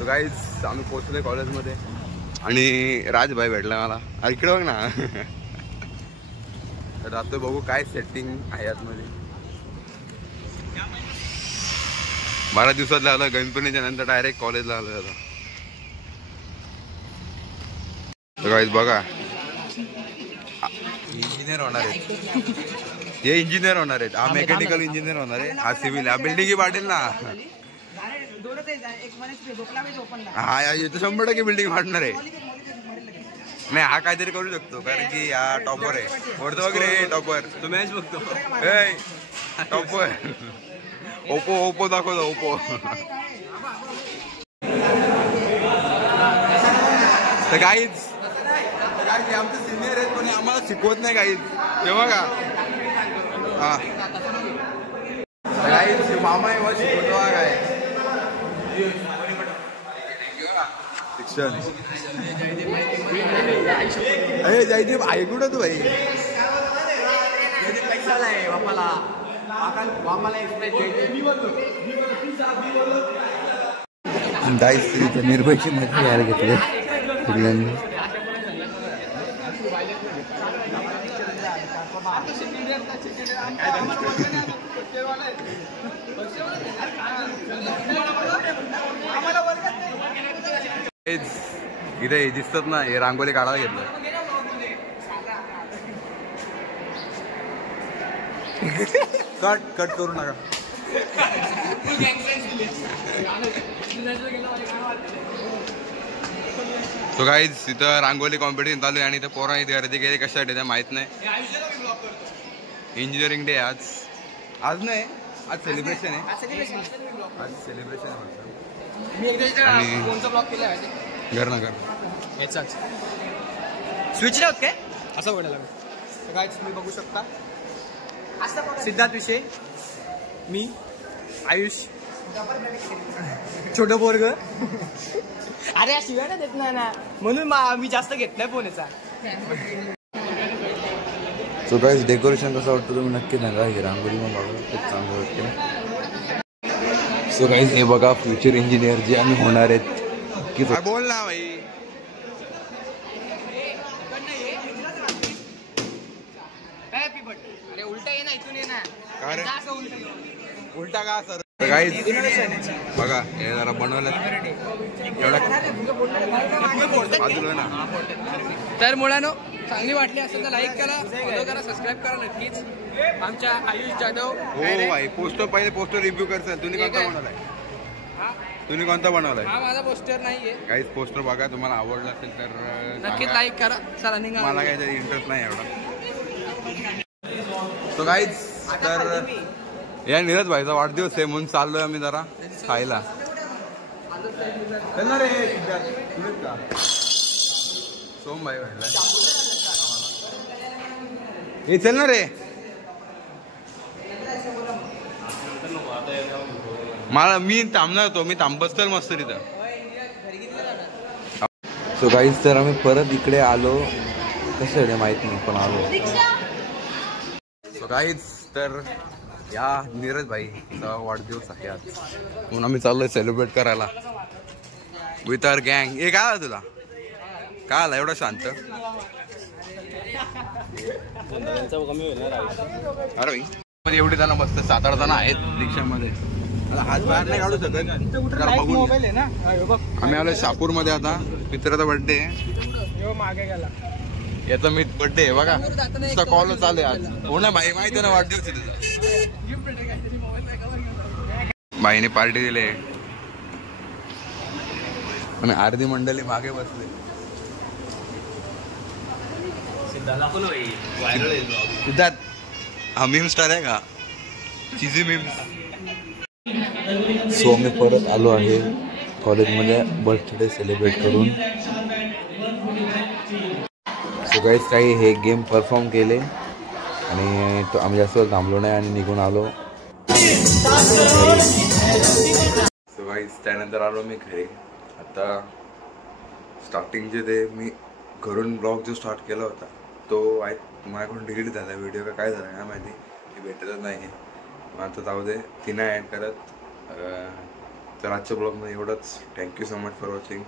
So guys आम्ही पोहोचलोय कॉलेजमध्ये आणि राजभाई भेटला मला. इकडे बघ ना. राहतोय बघू काय सेटिंग आहे आतमध्ये. 12 दिवसातला आला गणपतीच्या नंतर डायरेक्ट कॉलेजला आलो आता. गाईज बघा इंजिनियर होणार आहेत. हे इंजिनियर होणार आहेत. हा मेकॅनिकल इंजिनियर होणार आहे. हा सिव्हिल. हा बिल्डिंग वाढेल ना. हा येतो 100% बिल्डिंग वाढणार आहे. नाही हा काहीतरी करू शकतो कारण की हा टॉपर आहे. वरतो वगैरे टॉपर. तो मॅच बघतो. टॉपर. ओपो दाखवतो ओपो. तर काहीच आमचे सिनियर आहेत पण आम्हाला शिकवत नाही काहीच. तेव्हा का हा काहीच मामा आहे शिकवतो काय शिक्षण. अरे जयदीप ऐकू तू भाई. निर्भयची मध्ये यायला घेतले सगळ्यांनी. इथे दिसतात ना हे रांगोली काढायला घेतलं. कट करू नका. तो गाईज तिथं रांगोली कॉम्पिटिशन चालू आहे आणि त्या पोरांनी गर्दी केली कशासाठी ते माहित नाही. इंजिनिअरिंग डे आज नाही आज सेलिब्रेशन आहे. आज सेलिब्रेशन आहे. घर ना कर स्विच नाही होत काय असं बोलायला. काय तुम्ही बघू शकता सिद्धार्थ विषय मी आयुष छोटं पोरग. अरे शिवाय ना देत नाही ना म्हणून मी जास्त घेत नाही फोन याचा. सो गाईज डेकोरेशन कसं वाटतं तुम्ही नक्की सांगा. ही रांगोळी मग बघा खूप चांगलं वाटतं. सो गाईज हे बघा फ्युचर इंजिनियर जे आम्ही होणार आहेत की बोल ना भाई. अरे उलटा ये ना इथून ये ना. उलटा का सर. गाईज बघा हे जरा बनवलं एवढा बाजूला ना. तर मुलांनो चांगली वाटली असेल तर लाईक करा, फॉलो करा, सबस्क्राईब करा नक्कीच. आमच्या आयुष जाधव. हो भाई पोस्टर पहिले पोस्टर रिव्ह्यू करसाल. तुम्ही कोणता बनवलाय? तुम्ही कोणता बनवलाय? हा माझा पोस्टर नाहीये. गाईज पोस्टर बघा तुम्हाला आवडलं असेल तर नक्कीच लाईक करा. चला निघा. मला काही इंटरेस्ट नाही एवढा. तो गाईज तर या नीरज भाईचा वाढदिवस आहे म्हणून चाललोय आम्ही जरा खायला. चल रे सोम भाई भेटला. हे चल ना रे. मला मी थांबणार होतो. मी थांबत तर मस्त तिथं. सो गाईज तर आम्ही परत इकडे आलो. कसं माहित नाही पण आलो. सो गाईज तर या नीरज भाईचा वाढदिवस आहे आज म्हणून आम्ही चाललोय सेलिब्रेट करायला विथ आवर गँग. हे काय आला तुला? काय आला एवढा शांत? अरे भाई एवढी जण बसत 7-8 जण आहेत रिक्षामध्ये. हात बाहेर नाही काढू शकत. आम्ही आलोय शापूर मध्ये. आता मित्राचा बर्थडे याचा मी बर्थडे आहे बघा. नुसता कॉल चालू आहे आज. हो ना भाई माहिती आहे ना वाढदिवस आहे तुझा. भाईने पार्टी दिली आणि अर्धी मंडळी मागे बसले. सिद्धार्थ हा मीम स्टार आहे का? Cheesy meme. सो आम्ही परत आलो आहे कॉलेजमध्ये बर्थडे सेलिब्रेट करून. सो गाईज काही हे गेम परफॉर्म केले आणि तो आम्ही जास्त थांबलो नाही आणि निघून आलो. सो गाईज त्यानंतर आलो मी घरी. आता स्टार्टिंगचे ते मी घरून ब्लॉग जो स्टार्ट केला होता तो माझ्याकडून डिलीट झाला व्हिडिओ का काय झालं काय माहिती. ते भेटतच नाही. मग आता जाऊ दे. ती नाही ॲड करत. तर आजच्या ब्लॉगमध्ये एवढंच. Thank you so much for watching.